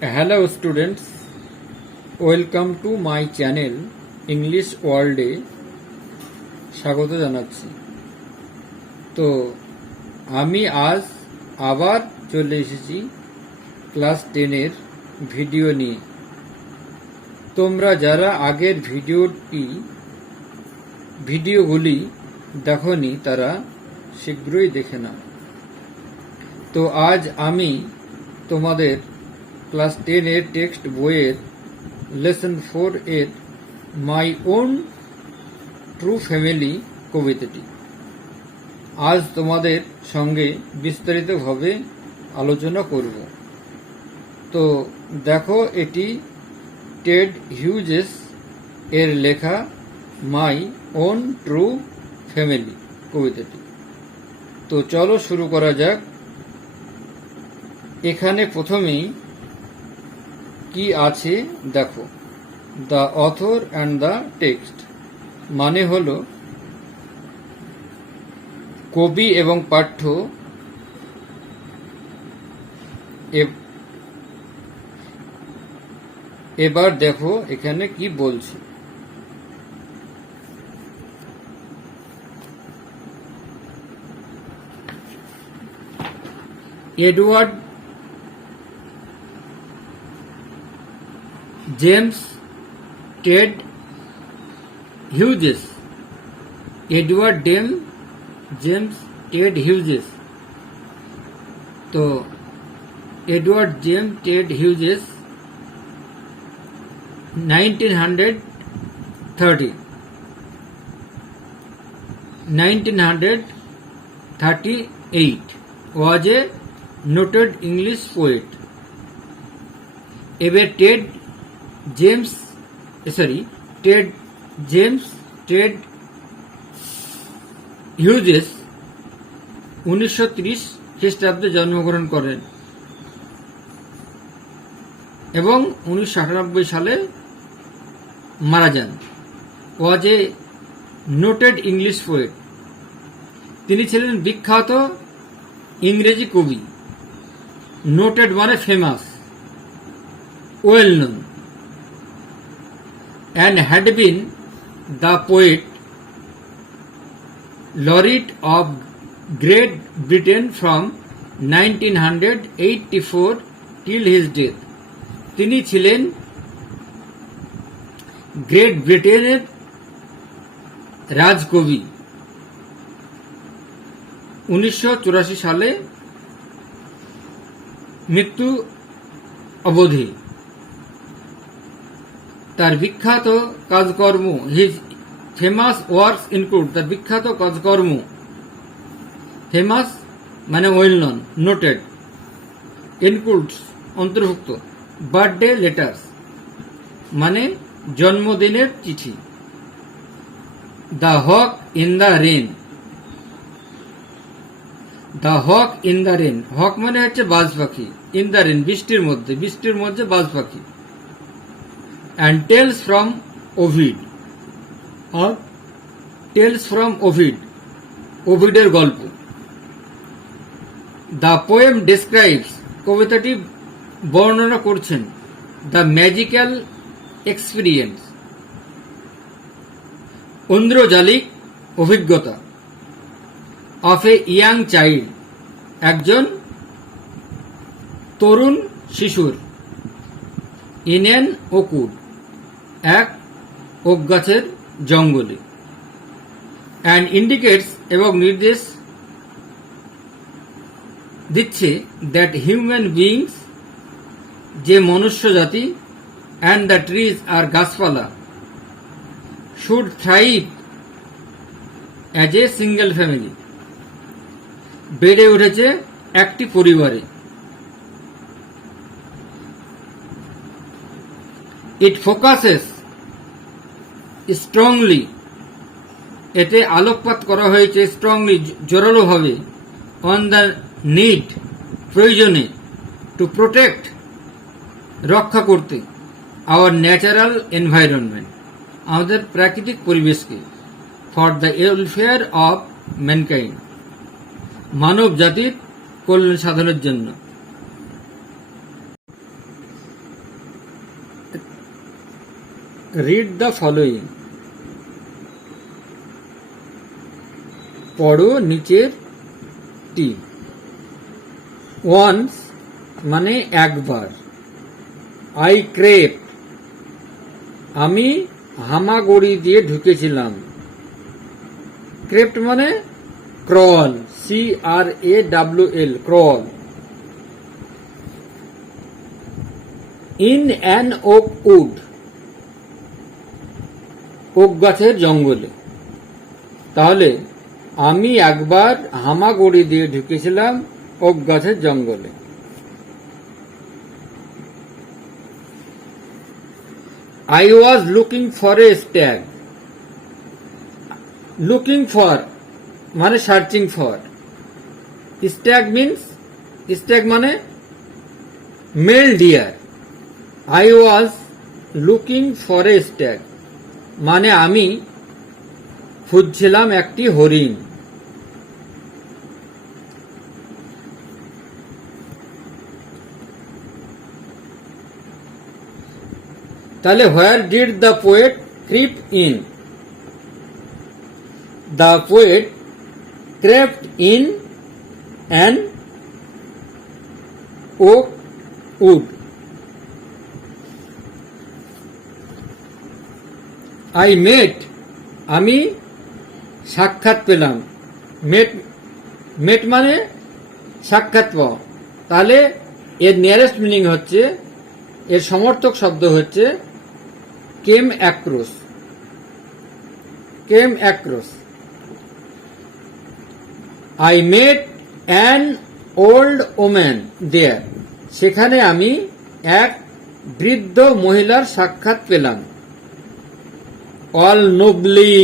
Hello students, welcome to my channel English World এ স্বাগত জানাচ্ছি। তো আমি আজ আবার চলে এসেছি ক্লাস 10 এর ভিডিও নিয়ে। তোমরা যারা আগের ভিডিওগুলি দেখোনি তারা শীঘ্রই দেখে নাও। তো আজ আমি তোমাদের ক্লাস 10 এর টেক্সট বইয়ের লেসন 4 এর মাই ওন ট্রু ফ্যামিলি কবিতাটি আজ তোমাদের সঙ্গে বিস্তারিতভাবে আলোচনা করব। তো দেখো, এটি টেড হিউজেস এর লেখা মাই ওন ট্রু ফ্যামিলি কবিতাটি। তো চলো শুরু করা যাক। এখানে প্রথমেই কি আছে দেখো, the author and the text মানে হলো কবি এবং পাঠ্য। এবার দেখো এখানে কি বলছে। Edward James Ted Hughes. James Ted Hughes. তো Edward James Ted Hughes 1938 was a noted English poet. এবার টেড জেমস হিউজেস 1930 খ্রিস্টাব্দে জন্মগ্রহণ করেন এবং 1998 সালে মারা যান। Was a noted English poet. তিনি ছিলেন বিখ্যাত ইংরেজি কবি। নোটেড মানে famous, well known, and had been the poet laureate of Great Britain from 1984 till his death. তিনি ছিলেন গ্রেট ব্রিটেনের রাজকবি। 1984 সালে মৃত্যু অবধি তার বিখ্যাত কাজকর্ম, হিজ ফেমাস ওয়ার্কস ইনক্লুড, তার বিখ্যাত কাজকর্ম, ফেমাস মানে ওয়েল নন, নোটেড, ইনক্লুডস অন্তর্ভুক্ত, বার্থডে লেটার্স মানে জন্মদিনের চিঠি, the hawk in the rain. The hawk in the rain, hawk মানে হচ্ছে বাজ পাখি, ইন দ্য রেন বৃষ্টির মধ্যে বাজ পাখি, and tales from Ovid or tales from ওভিডের গল্প। The poem describes, কবিতাটি বর্ণনা করছেন, the magical experience, ঐন্দ্রজালিক অভিজ্ঞতা, of a young child, একজন তরুণ শিশুর, in an oak, এক ওক গাছের জঙ্গলে, and indicates এবং নির্দেশ দিচ্ছে that human beings, যে মনুষ্য জাতি, and the trees আর গাছপালা, should thrive as a single family, বেড়ে উঠেছে একটি পরিবারে। It focuses strongly, এতে আলোকপাত করা হয়েছে স্ট্রংলি জোরালোভাবে, অন দ্য নিড প্রয়োজনে, টু প্রোটেক্ট রক্ষা করতে, আওয়ার ন্যাচারাল এনভায়রনমেন্ট আমাদের প্রাকৃতিক পরিবেশকে, for the welfare of mankind মানব জাতির কল্যাণ সাধনের জন্য। রিড দ্য ফলোয়িং, পড়ো নিচের টি। ওয়ান্স মানে একবার, আই ক্রেপ আমি হামাগুড়ি দিয়ে ঢুকেছিলাম, ক্রেপ্ট মানে crawl, CRAWL crawl. In an oak wood, oak গাছের জঙ্গলে। তাহলে আমি একবার হামাগুড়ি দিয়ে ঢুকেছিলাম ওক গাছের জঙ্গলে। I was looking for a stag. Looking for মানে searching for, stag means, stag মানে male deer. I was looking for a stag মানে আমি খুঁজছিলাম একটি হরিণ। তাহলে where did the poet creep in? The poet crept in an oak wood. I met আমি সাক্ষাৎ পেলাম, মেট মানে সাক্ষাৎ পাওয়া। তাহলে এর নিয়ারেস্ট মিনিং হচ্ছে, এর সমর্থক শব্দ হচ্ছে came across, came across. I met an old woman there, সেখানে আমি এক বৃদ্ধ মহিলার সাক্ষাৎ পেলাম। All knobbly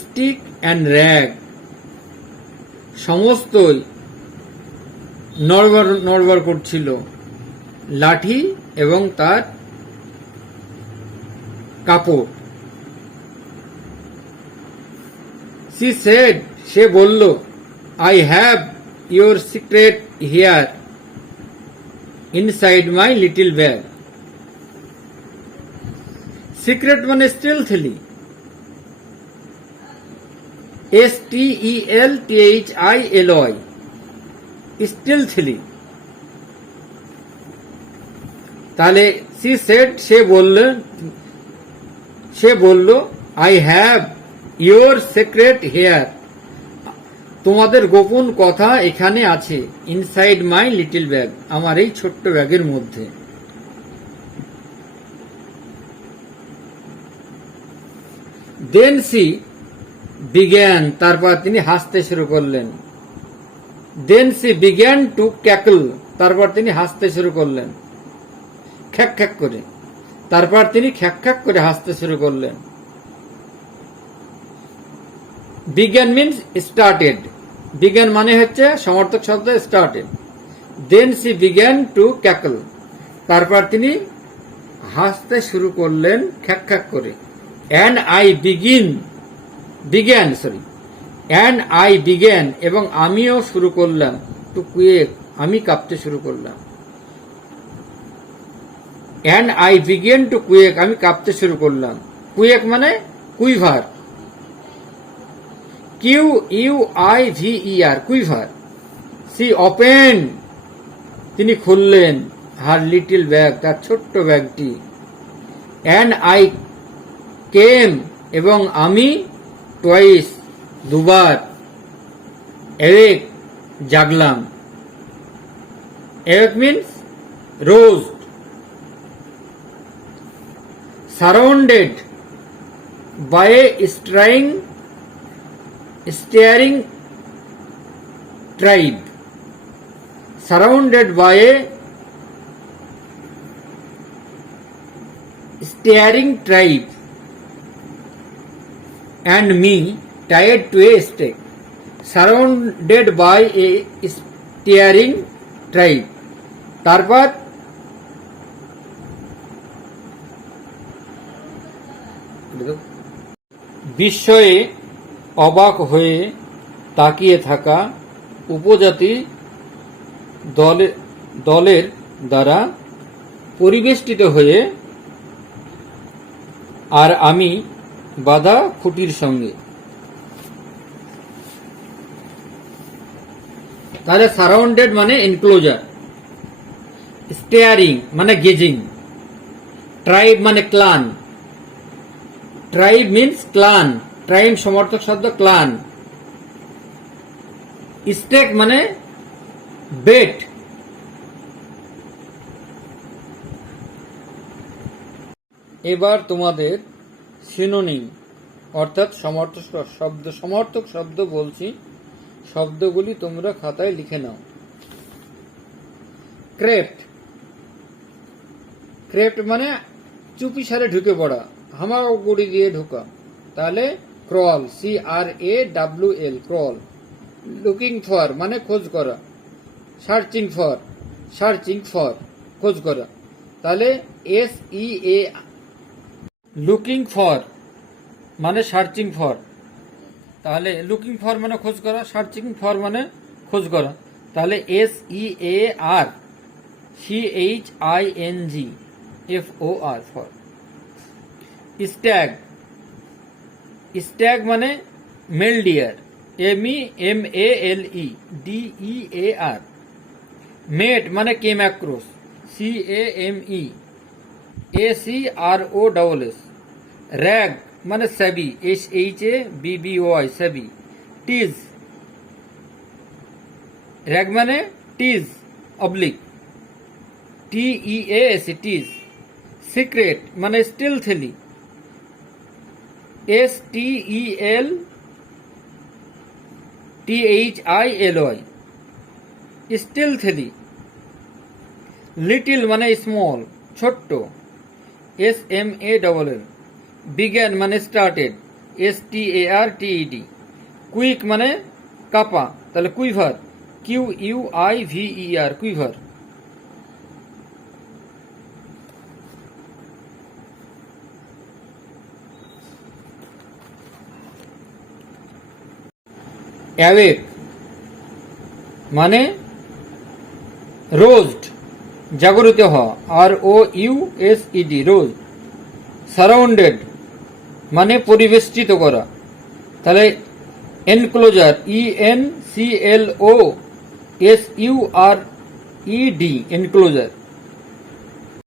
stick and rag, সমস্তই নড়বড় করছিল, লাঠি এবং তার কাপড়। সি সেড, সে বলল, I have your secret here inside my little bag. Secret মানে স্টিলথলি, STELTHILY, স্টিলথলি। তাহলে সি সেড, সে বলল, I have your secret here, তোমাদের গোপন কথা এখানে আছে, ইনসাইড মাই লিটল ব্যাগ, আমার এই ছোট্ট ব্যাগের মধ্যে। দেন সি বিগ্যান, তারপর তিনি হাসতে শুরু করলেন। দেন সি বিগ্যান টু ক্যাকল, তারপর তিনি হাসতে শুরু করলেন খ্যাক খ্যাক করে, তারপর তিনি খ্যাক খ্যাক করে হাসতে শুরু করলেন। বিগ্যান মিন্স স্টার্টেড, বিগ্যান মানে হচ্ছে সমর্থক শব্দ started. Then she began to cackle, তারপর তিনি হাসতে শুরু করলেন খ্যাক খ্যাক করে। অ্যান্ড আই বিগ্যান এবং আমিও শুরু করলাম টু কুয়েক, আমি কাঁপতে শুরু করলাম। অ্যান্ড আই বিগেন টু কুয়েক, আমি কাঁপতে শুরু করলাম। কুয়েক মানে কুইভার, QUIVER, কুইভার। সি ওপেন, তিনি খুললেন হার লিটল ব্যাগ, তার ছোট্ট ব্যাগটি। অ্যান্ড আই কেম, এবং আমি টুয়াইস, দুবার। এওয়েক, জাগলাম। Awake means rose. Surrounded by a staring tribe, surrounded by a staring tribe and me tied to a stake. Surrounded by a staring tribe, তারপর বিস্ময়ে অবাক হয়ে তাকিয়ে থাকা উপজাতি দলের দ্বারা পরিবেষ্টিত হয়ে আর আমি বাঁধা খুঁটির সঙ্গে। তাহলে সারাউন্ডেড মানে এনক্লোজার, স্টেয়ারিং মানে গেজিং, ট্রাইব মানে clan, tribe means clan, tribe সমর্থক শব্দ ক্লান, স্টেক মানে বেট, এবার তোমাদের সিনোনিম অর্থাৎ সমর্থক শব্দ বলছি, শব্দগুলি তোমরা খাতায় লিখে নাও। ক্রেপ্ট, ক্রেপ্ট মানে চুপি সারে ঢুকে পড়া, হামাগুড়ি দিয়ে ঢোকা, তাহলে crawl, CRAWL, crawl. Looking for মানে খোঁজ করা, সার্চিং ফর খোঁজ করা, তাহলে SEA। লুকিং ফর মানে সার্চিং ফর, তাহলে লুকিং ফর মানে খোঁজ করা, সার্চিং ফর মানে খোঁজ করা, তাহলে SEARCHING ফর। স্ট্যাগ, স্ট্যাগ মানে মেল ডিয়ার, MEMALEDEAR। মেট মানে কেম অ্যাক্রস, CAMEACROSS। র্যাগ মানে স্যাবি, SHABBY, স্যাবি। টিজ, র্যাগ মানে টিজ অবলিক, TEAS, টিজ। সিক্রেট মানে স্টিলথলি, STELTHILY, স্টিলথলি। লিটিল মানে স্মল, ছোট্ট, SMALL। বিগ্যান মানে স্টার্টেড, STARTED। কুইক মানে কাপা, তাহলে কুইভার, QUIVER, কুইভার। অ্যাওয়েক মানে রোজড, জাগরিত হওয়া, ROUSED, রোজ। সারাউন্ডেড মানে পরিবেষ্টিত করা, তাহলে এনক্লোজার, ENCLOSURED, এনক্লোজার।